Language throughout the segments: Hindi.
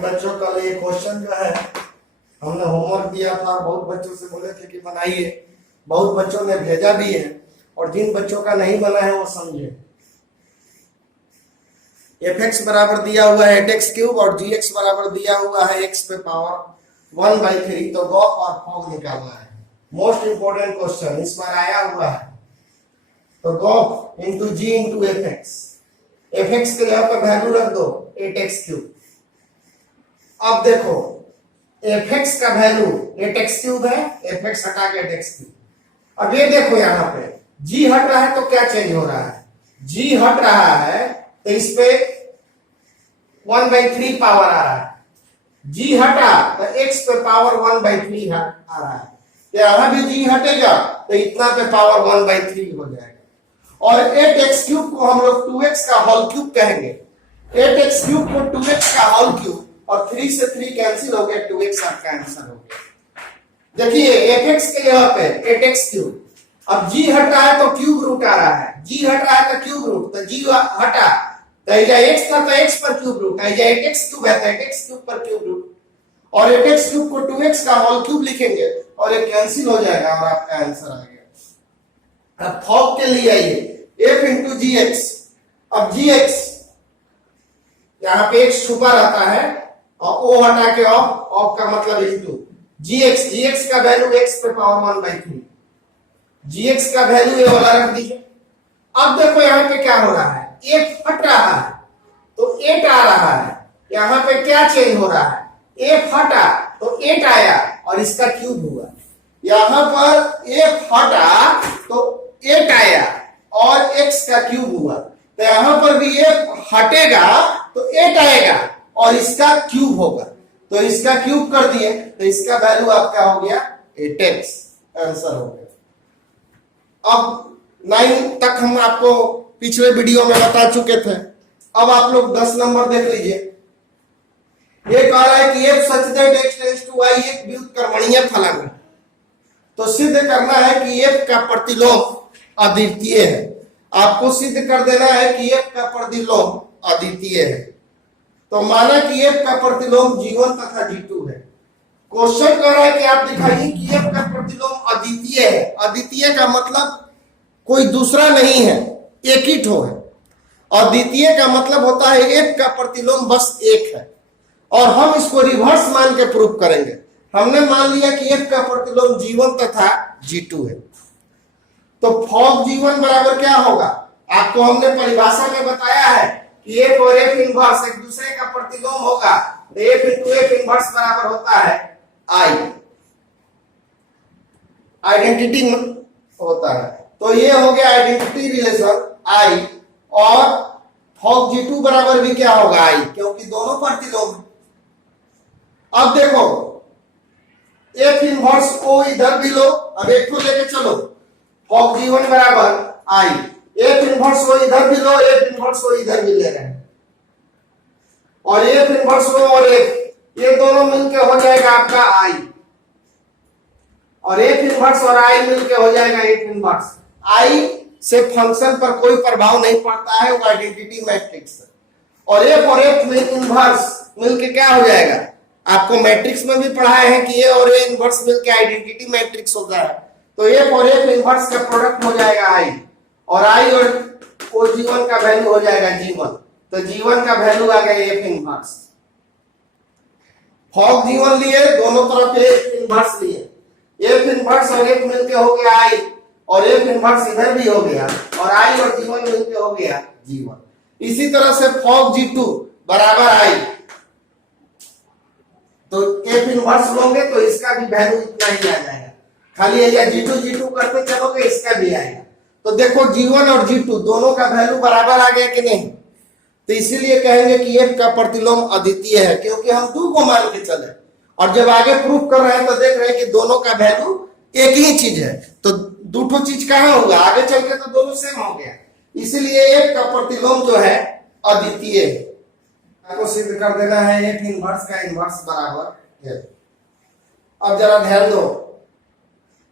बच्चों कल ये क्वेश्चन जो है हमने होमवर्क दिया था, बहुत बच्चों से बोले थे कि बनाइए, बहुत बच्चों ने भेजा भी है और जिन बच्चों का नहीं बना है वो समझे। fx बराबर दिया हुआ है 8x क्यूब और gx बराबर दिया हुआ है x पे पावर 1/3। तो गॉस और फॉग निकालना है। मोस्ट इंपोर्टेंट क्वेश्चन इस बार आया हुआ है। तो गॉस इंटू जी इंटू fx के यहाँ पर वैल्यू रख दो 8x क्यूब। अब देखो fx का वैल्यू 8x क्यूब है, fx हटा के 8x क्यूब। अब ये देखो यहाँ पे g हट रहा है तो क्या चेंज हो रहा है? g हट रहा है तो इस पे 1/3 पावर आ रहा है। g हटा तो x पे पावर 1/3 आ रहा है। यहाँ भी g हटेगा तो इतना पे पावर 1/3 हो जाएगा। और 8x क्यूब को हम लोग 2x का होल क्यूब कहेंगे। 8x क्यूब को 2x का होल क्यूब और 3 से 3 कैंसिल हो गया, 2x आपका आंसर हो गया। देखिए fx के यहाँ पे 8x क्यूब, अब g हट रहा है तो क्यूब रूट आ रहा है। g हट रहा है तो क्यूब रूट, तो g हटा तो x था तो x पर क्यूब रूट, 8x क्यूब है तो 8x क्यूब पर क्यूब रूट। और 8x क्यूब को 2x का होल क्यूब लिखेंगे और ये कैंसिल हो जाएगा और आपका आंसर आ गया। अब फॉग के लिए आइए f इंटू gx। अब gx यहाँ पे x छुपा रहता है और o हटा के ऑफ का मतलब इंटू gx का वैल्यू x पे पावर 1/3। gx का वैल्यू ये वाला रख दीजिए। अब देखो यहाँ पे क्या हो रहा है, 8 हट रहा है तो 8 आ रहा है। यहाँ पे क्या चेंज हो रहा है, 8 हटा तो 8 आया और इसका क्यूब हुआ। यहाँ पर 8 हटा तो 8 आया और x का क्यूब हुआ। तो यहाँ पर भी 8 हटेगा तो 8 आएगा और इसका क्यूब होगा। तो इसका क्यूब कर दिए तो इसका वैल्यू आपका हो गया 8x, आंसर हो गया। अब 9 तक हम आपको पिछले वीडियो में बता चुके थे। अब आप लोग 10 नंबर देख लीजिए। ये कह रहा है कि f such that x tends to y एक व्युत्क्रमणीय फलन है। तो सिद्ध करना है कि f का प्रतिलोम अद्वितीय है। आपको सिद्ध कर देना है कि f का प्रतिलोम अद्वितीय है। तो माना कि f का प्रतिलोम g1 तथा g2 है। क्वेश्चन कह रहा है कि आप दिखाइए कि f का प्रतिलोम अद्वितीय है। अद्वितीय का मतलब कोई दूसरा नहीं है, एक ही ठो है। और द्वितीय का मतलब होता है f का प्रतिलोम बस एक है। और हम इसको रिवर्स मान के प्रूफ करेंगे। हमने मान लिया कि f का प्रतिलोम g1 तथा g2 है। तो फॉग g1 बराबर क्या होगा, आपको हमने परिभाषा में बताया है कि f और f इनवर्स एक दूसरे का प्रतिलोम होगा। तो f इंटू f इनवर्स बराबर होता है I, आइडेंटिटी होता है। तो ये हो गया आइडेंटिटी रिलेशन I। और फॉग g2 बराबर भी क्या होगा I, क्योंकि दोनों प्रतिलोम है। अब देखो f इनवर्स o इधर भी लो, अब एक को लेके चलो। फॉग g1 बराबर I, f इनवर्स o इधर भी लो, f इनवर्स o इधर भी ले रहे हैं। और f इनवर्स o और f ये दोनों मिलके हो जाएगा आपका I। और f इनवर्स और I मिलके हो जाएगा f इनवर्स। I से फंक्शन पर कोई प्रभाव नहीं पड़ता है, वो आइडेंटिटी मैट्रिक्स है। और f और f में इनवर्स मिलके क्या हो जाएगा, आपको मैट्रिक्स में भी पढ़ाए हैं कि a और a इनवर्स मिलके आइडेंटिटी मैट्रिक्स होता है। तो f और f इनवर्स का प्रोडक्ट हो जाएगा I और I और o g1 का वैल्यू हो जाएगा g1। तो g1 का वैल्यू आ गया f इनवर्स। फॉग g1 लिए, दोनों तरफ f इनवर्स लिए, f इनवर्स और f मिलके हो गया I और f इनवर्स इधर भी हो गया और I और g1 मिलके हो गया g1। इसी तरह से फॉग g2 बराबर I। तो f इनवर्स लोगे तो इसका भी वैल्यू इतना ही आ जाएगा। खाली या g2 करते चलोगे इसका भी आएगा। तो देखो g1 और g2 दोनों का वैल्यू बराबर आ गया कि नहीं। तो इसीलिए कहेंगे कि f का प्रतिलोम अद्वितीय है, क्योंकि हम 2 को मान के चले और जब आगे प्रूफ कर रहे हैं तो देख रहे हैं कि दोनों का वैल्यू एक ही चीज है। तो दूठो चीज कहां हुआ, आगे चल के तो दोनों सेम हो गया। इसीलिए f का प्रतिलोम जो है अद्वितीय है। आपको सिद्ध कर देना है f इनवर्स का इनवर्स बराबर f। अब जरा ध्यान दो,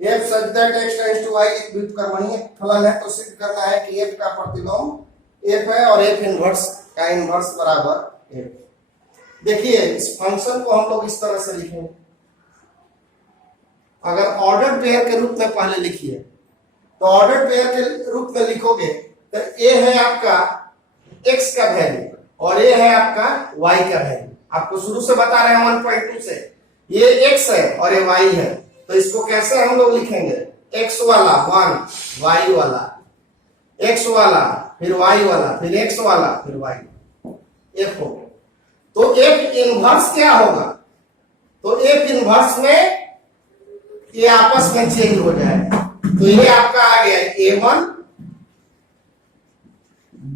f such that x tends to y एक व्युत्क्रमणीय फलन है। तो सिद्ध करना है कि f का प्रतिलोम f है और f इनवर्स का इनवर्स बराबर f। देखिए इस फंक्शन को हम लोग इस तरह से लिखेंगे, अगर ऑर्डर पेयर के रूप में पहले लिखिए तो ऑर्डर पेयर के रूप में लिखोगे तो ए है आपका x का वैल्यू और ये है आपका y का वैल्यू। आपको शुरू से बता रहे हैं 1.2 से, ये x है और ये y है, तो इसको कैसे हम लोग लिखेंगे, x वाला 1, y वाला, x वाला फिर y वाला फिर x वाला फिर y, f हो गया। तो f इनवर्स क्या होगा, तो f इनवर्स में ये आपस में चेंज हो जाएगा, तो ये आपका आ गया a1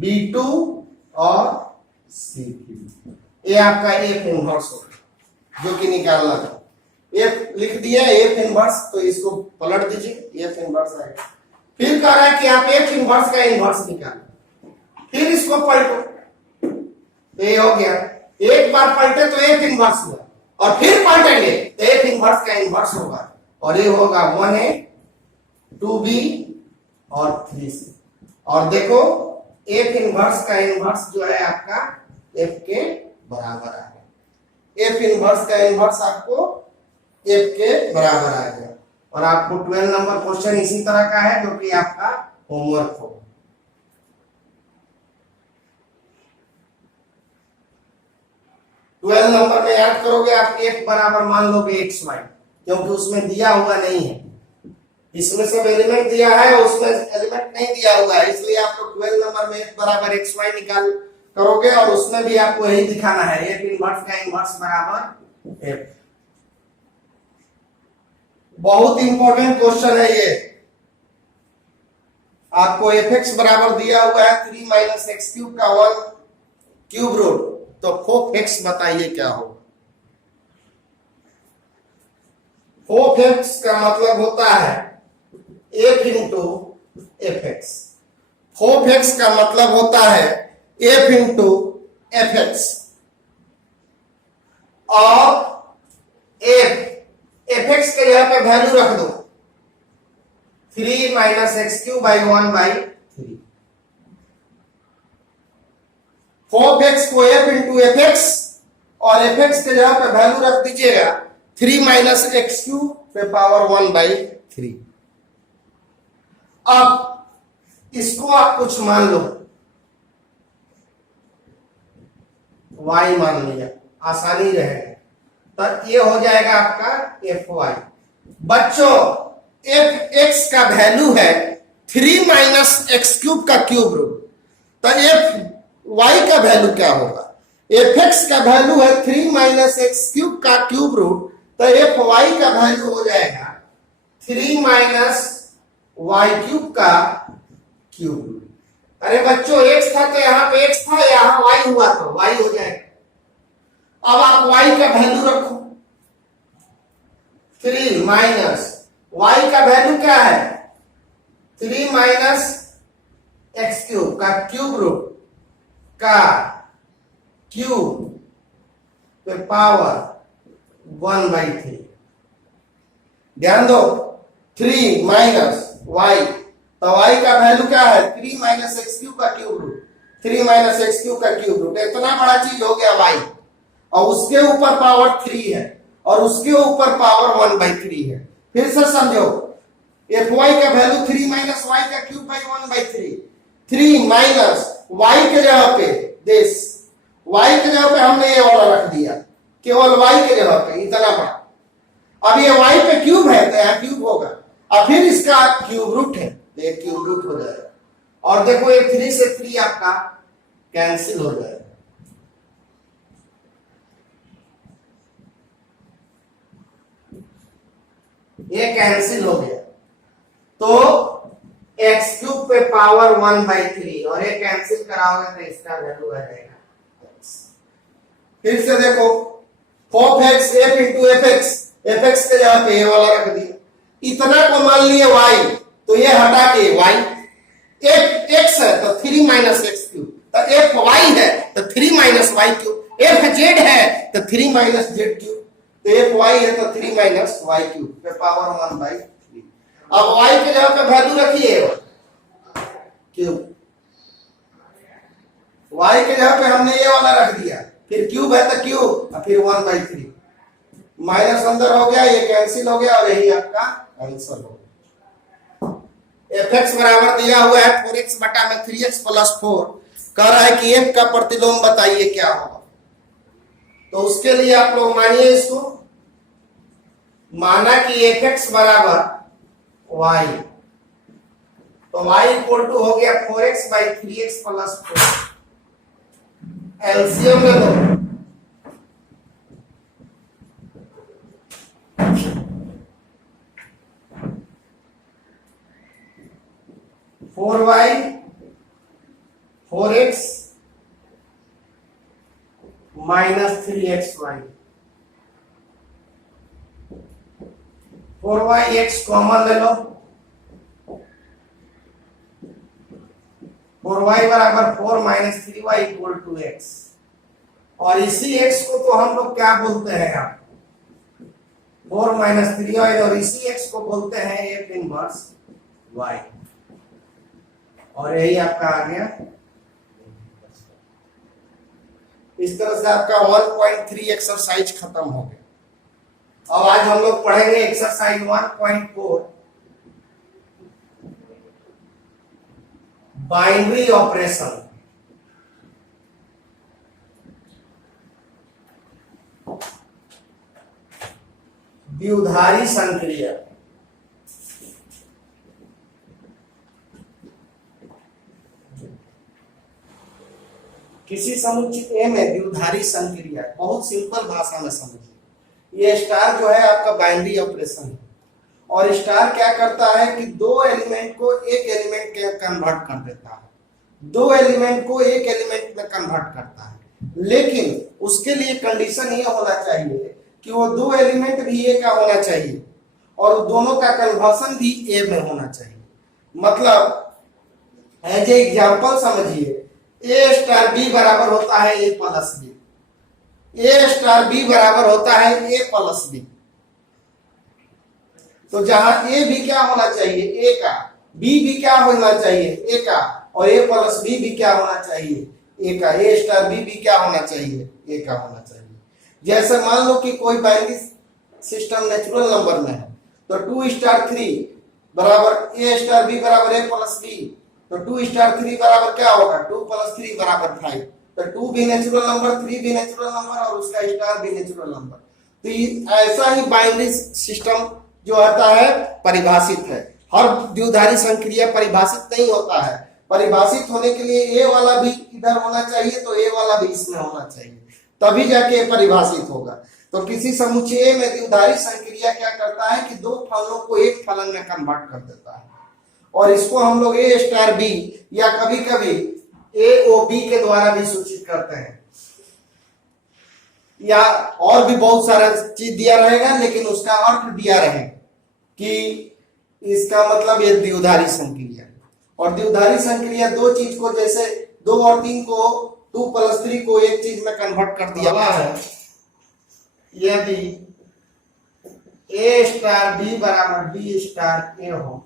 b2 और c3, ये आपका f इनवर्स होगा जो कि निकालना था। f लिख दिया f इनवर्स, तो इसको पलट दीजिए f इनवर्स आएगा। फिर कह रहा है कि आप f इनवर्स का इनवर्स निकालो, फिर इसको पलटो, ये हो गया। एक बार पलटे तो f इनवर्स हुआ और फिर पलटेंगे तो f इनवर्स का इनवर्स होगा और ये होगा 1a 2b और 3c। और देखो f इनवर्स का इनवर्स जो है आपका f के बराबर आ गया, f इनवर्स का इनवर्स आपको f के बराबर आ गया। और आपको 12 नंबर क्वेश्चन इसी तरह का है जो कि आपका होमवर्क हो। 12 नंबर में याद करोगे आप f बराबर मान लोगे xy, क्योंकि उसमें दिया हुआ नहीं है, इसमें सब एलिमेंट दिया है उसमें एलिमेंट नहीं दिया हुआ है, इसलिए आप लोग 12 नंबर में f बराबर xy निकाल करोगे और उसमें भी आपको यही दिखाना है f इनवर्स का इनवर्स बराबर f। बहुत इंपॉर्टेंट क्वेश्चन है ये, आपको fx बराबर दिया हुआ है 3 माइनस एक्स क्यूब का 1 क्यूब रूट, तो f(x) बताइए क्या होगा। f(x) का मतलब होता है f इंटू fx, f(x) का मतलब होता है f इंटू fx और fx के यहाँ पे वैल्यू रख दो 3 minus x cube by 1 by 3। f(x) को f इंटू fx और fx के जगह पे वैल्यू रख दीजिएगा 3 माइनस एक्स क्यूब पे पावर 1 बाई 3। अब इसको आप कुछ मान लो, y मान लिया, आसानी रहेगा, तो ये हो जाएगा आपका fy। बच्चों fx का वैल्यू है 3 माइनस एक्स क्यूब का क्यूब रूट, तो fy का वैल्यू क्या होगा, fx का वैल्यू है 3 माइनस एक्स क्यूब का क्यूब रूट, तो fy का वैल्यू हो जाएगा 3 माइनस वाई क्यूब का क्यूब रूट। अरे बच्चों x था तो यहाँ पे x था, यहाँ y हुआ तो y हो जाएगा। अब आप y का वैल्यू रखो 3 माइनस y का वैल्यू क्या है 3 माइनस एक्स क्यूब का क्यूब रूट का क्यूब पे पावर 1 बाई 3। ध्यान दो 3 माइनस y, तो y का वैल्यू क्या है 3 माइनस एक्स क्यूब का cube root, 3 minus x cube का क्यूब रूट, इतना बड़ा चीज हो गया y, और उसके ऊपर पावर 3 है और उसके ऊपर पावर 1 बाई 3 है। फिर से समझो fy का वैल्यू 3 माइनस y का cube by 1 by 3, 3 minus y के जगह पे दिस, y के जगह पे हमने ये वाला रख दिया, केवल y के जगह पे इतना बड़ा। अब ये y पे क्यूब है तो यहाँ क्यूब होगा, और फिर इसका क्यूब रूट है तो ये क्यूब रूट हो जाएगा। और देखो ये 3 से 3 आपका कैंसिल हो जाएगा, ये कैंसिल हो गया, तो एक्स क्यूब पे पावर 1 बाई 3 और ये कैंसिल कराओगे तो इसका वैल्यू आ जाएगा। फिर से देखो f(x) f into fx, fx के जगह पे ये वाला रख दिया, इतना को मान लिए y, तो ये हटा के y, x है तो 3 माइनस एक्स क्यूब, तो fy है तो 3 माइनस वाई क्यूब, fz है तो 3 माइनस जेड क्यूब, तो fy है तो 3 माइनस वाई क्यूब पे पावर 1 बाई 3। अब y के जगह पे वैल्यू रखिए क्यूब, y के जगह पे हमने ये वाला रख दिया फिर क्यूब है तो क्यूब, और फिर 1/3 माइनस अंदर हो गया, ये कैंसिल हो गया और यही आपका आंसर हो गया। fx बराबर दिया हुआ है 4x बटा में 3x प्लस 4, कह रहा है कि एक का प्रतिलोम बताइए क्या होगा। तो उसके लिए आप लोग मानिए इसको, माना कि fx बराबर y, तो y इक्वल टू हो गया 4x by 3x plus 4। LCM ले लो, four y 4x minus 3xy, 4y x common ले लो, 4y बराबर 4 minus 3y equal to x, और इसी x को तो हम लोग क्या बोलते हैं आप 4 माइनस 3y, और इसी x को बोलते हैं f इनवर्स y, और यही आपका आ गया। इस तरह से आपका 1.3 एक्सरसाइज खत्म हो गया। अब आज हम लोग पढ़ेंगे एक्सरसाइज 1.4 बाइनरी ऑपरेशन। द्विधारी संक्रिया। किसी समुच्चित ए में द्विधारी संक्रिया, बहुत सिंपल भाषा में समझिए। ये स्टार जो है आपका बाइनरी ऑपरेशन है, और स्टार क्या करता है कि दो एलिमेंट को एक एलिमेंट में कन्वर्ट कर देता है, दो एलिमेंट को एक एलिमेंट में कन्वर्ट करता है, लेकिन उसके लिए कंडीशन ये होना चाहिए कि वो दो एलिमेंट भी ए का होना चाहिए और दोनों का कन्वर्सन भी ए में होना चाहिए। मतलब एज ए एग्जाम्पल समझिए, ए स्टार बी बराबर होता है ए plus B, A star B बराबर होता है ए प्लस बी। तो जहां ए भी क्या होना चाहिए ए का, बी भी क्या होना चाहिए ए का, और ए प्लस बी भी क्या होना चाहिए ए का, ए स्टार बी भी क्या होना चाहिए ए का होना चाहिए। जैसे मान लो कि कोई बाइनरी सिस्टम नेचुरल नंबर में है, तो 2 स्टार 3 बराबर ए स्टार बी बराबर ए प्लस बी, तो 2 स्टार 3 बराबर क्या होगा 2 प्लस 3 बराबर 5। तो 2 भी नेचुरल नंबर, 3 भी नेचुरल नंबर, और उसका स्टार भी नेचुरल नंबर। तो ऐसा ही बाइनरी सिस्टम जो आता है परिभाषित है। हर द्विधारी संक्रिया परिभाषित नहीं होता है, परिभाषित होने के लिए ए वाला भी इधर होना चाहिए, तो ए वाला भी इसमें होना चाहिए, तभी जाके परिभाषित होगा। तो किसी समुच्चय में द्विधारी संक्रिया क्या करता है कि दो फलनों को एक फलन में कन्वर्ट कर देता है, और इसको हम लोग ए स्टार बी या कभी कभी ए ओ बी के द्वारा भी सूचित करते हैं, या और भी बहुत सारा चीज दिया रहेगा, लेकिन उसका अर्थ दिया रहेगा कि इसका मतलब ये द्विधारी संक्रिया। और द्विधारी संक्रिया दो चीज को, जैसे 2 और 3 को 2 प्लस 3 को एक चीज में कन्वर्ट कर दिया है। यदि ए स्टार बी बराबर बी स्टार ए हो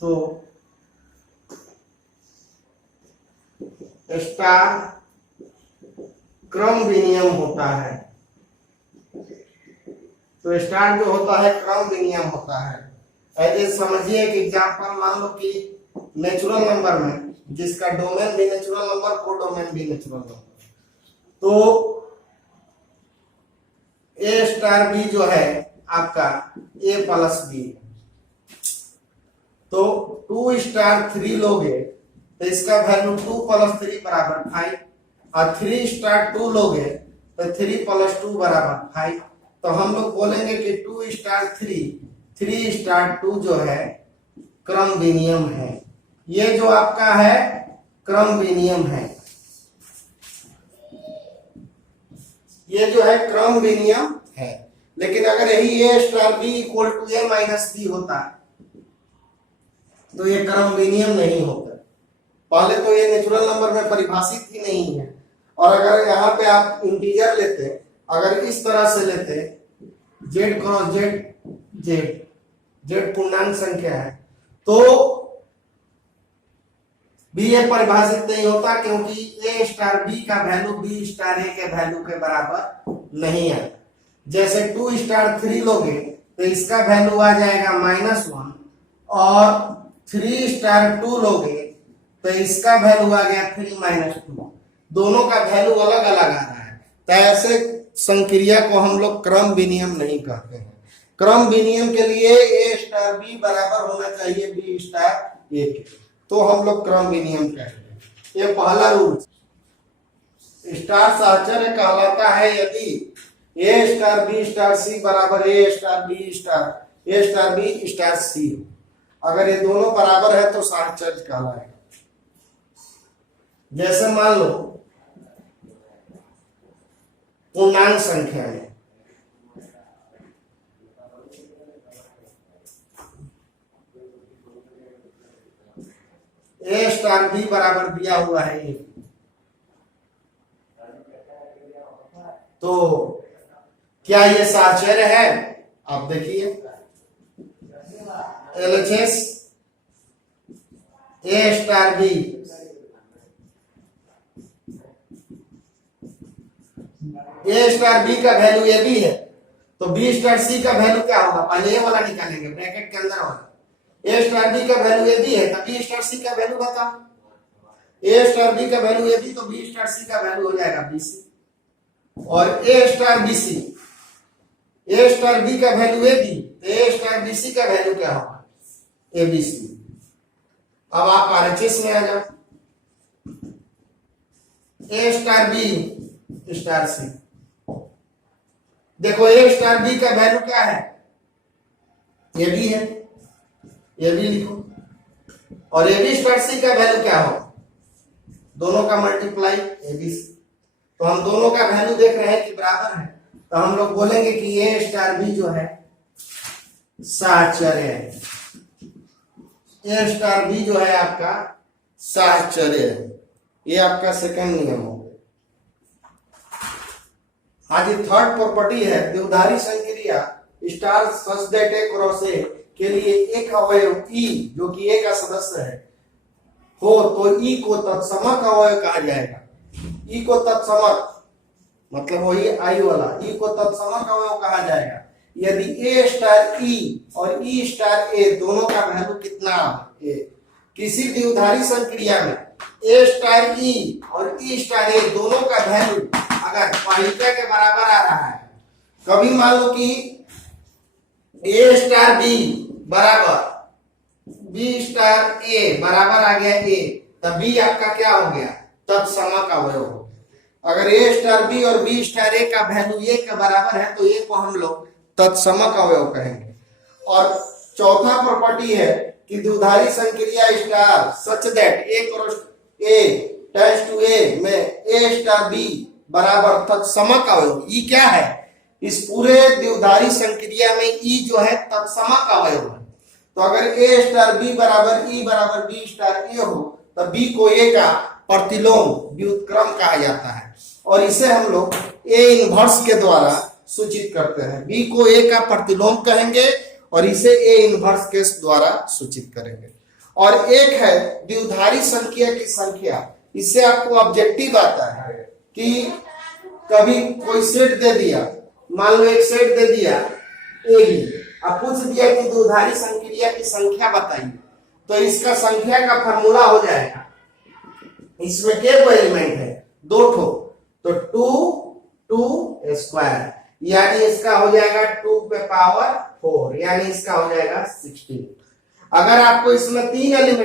तो स्टार क्रम विनियम होता है। तो स्टार जो होता है क्रम विनियम होता है। ऐसे समझिए कि एग्जांपल मान लो कि नेचुरल नंबर में जिसका डोमेन भी नेचुरल नंबर, कोडोमेन भी नेचुरल नंबर, तो ए स्टार बी जो है आपका ए प्लस बी, तो 2 स्टार 3 लोगे तो इसका वैल्यू 2 प्लस 3 बराबर 5, और 3 स्टार 2 लोगे तो 3 प्लस 2 बराबर 5। तो हम लोग बोलेंगे कि 2 स्टार 3 स्टार 2 जो है क्रम विनियम है। ये जो आपका है क्रम विनियम है, ये जो है क्रम विनियम है। लेकिन अगर यही a star b equal to a minus b होता तो ये क्रम विनियम नहीं होता। पहले तो ये नेचुरल नंबर में परिभाषित ही नहीं है, और अगर यहाँ पे आप इंटीजर लेते, अगर इस तरह से लेते जेड क्रॉस जेड, जेड पूर्णांक संख्या है, तो बी ए परिभाषित नहीं होता क्योंकि ए स्टार बी का वैल्यू बी स्टार ए के वैल्यू के बराबर नहीं है। जैसे 2 स्टार 3 लोगे तो इसका वैल्यू आ जाएगा -1 और 3 स्टार 2 लोगे तो इसका वैल्यू आ गया 3 - 2। दोनों का वैल्यू अलग अलग आ रहा है। तो ऐसे संक्रिया को हम लोग क्रम विनियम नहीं कहते हैं। क्रम विनियम के लिए ए स्टार बी बराबर होना चाहिए बी स्टार ए के, तो हम लोग क्रम विनियम कहेंगे। ये पहला रूल। स्टार साहचर्य कहलाता है यदि ए स्टार बी स्टार सी बराबर ए स्टार बी स्टार सी हो। अगर ये दोनों बराबर है तो साहचर्य कहलाएगा। जैसे मान लो पूर्णांक संख्या में ए स्टार बी बराबर दिया हुआ है ए, तो क्या ये साहचर्य है? आप देखिए LHS A star B A star B का वैल्यू ए बी है तो बी स्टार सी का वैल्यू क्या होगा? पहले ये वाला निकालेंगे ब्रैकेट के अंदर वाला। ए स्टार बी का वैल्यू ए बी है तो बी स्टार सी का वैल्यू बता। ए स्टार बी का वैल्यू ए बी तो बी स्टार सी का वैल्यू हो जाएगा बी सी। और A star B C, A star B का value A B, A star B C का वैल्यू क्या होगा? A B C. अब आप RHS में आ जाओ। ए स्टार बी स्टार सी, देखो ए स्टार बी का वैल्यू क्या है? ए बी है, ए बी लिखो। और ए बी स्टार सी का वैल्यू क्या हो? दोनों का मल्टीप्लाई ए बी सी। तो हम दोनों का वैल्यू देख रहे हैं कि बराबर है, तो हम लोग बोलेंगे कि ए स्टार बी जो है साहचर्य है। ए स्टार बी जो है आपका साहचर्य है। ये आपका सेकंड नियम हो गया। आज थर्ड प्रॉपर्टी है द्विधारी संक्रिया star such that a cross a के लिए एक अवयव ई जो कि ए का सदस्य है हो तो ई को तत्समक अवयव कहा जाएगा। ई को तत्समक मतलब वही आई वाला, ई को तत्समक अवयव कहा जाएगा यदि ए स्टार ई और ई स्टार ए दोनों का वैल्यू कितना है। किसी द्विधारी संक्रिया में ए स्टार ई और ई स्टार ए दोनों का वैल्यू अगर पाहिका के बराबर आ रहा है, कभी मान लो कि ए स्टार बी बराबर बी स्टार ए बराबर आ गया ए, तब बी आपका क्या हो गया? तत्समक अवयव हो गया। अगर ए स्टार बी और बी स्टार ए का वैल्यू ए के बराबर है तो ए को हम लोग तत्समक अवयव कहेंगे। और चौथा प्रॉपर्टी है कि द्विधारी संक्रिया star such that a cross a tends to a में ए स्टार बी बराबर तत्समक अवयव। ई क्या है? इस पूरे द्विधारी संक्रिया में ई जो है तत्समक अवयव है। तो अगर ए स्टार बी बराबर ई बराबर बी स्टार ए हो तो बी को ए का प्रतिलोम व्युत्क्रम कहा जाता है और इसे हम लोग ए इनवर्स के द्वारा सूचित करते हैं। बी को ए का प्रतिलोम कहेंगे और इसे ए इनवर्स के द्वारा सूचित करेंगे। और एक है द्विधारी संख्या की संख्या। इससे आपको ऑब्जेक्टिव आता है कि कभी कोई सेट दे दिया, मान लो एक सेट दे दिया ए बी, अब पूछ दिया कि द्विधारी संक्रिया की संख्या बताइए, तो इसका संख्या का फॉर्मूला हो जाएगा। इसमें क्या कोई एलिमेंट है? 2 ठो, तो 2 स्क्वायर यानी इसका हो जाएगा 2 पे पावर 4 यानी इसका हो जाएगा 16। अगर आपको इसमें 3 एलिमेंट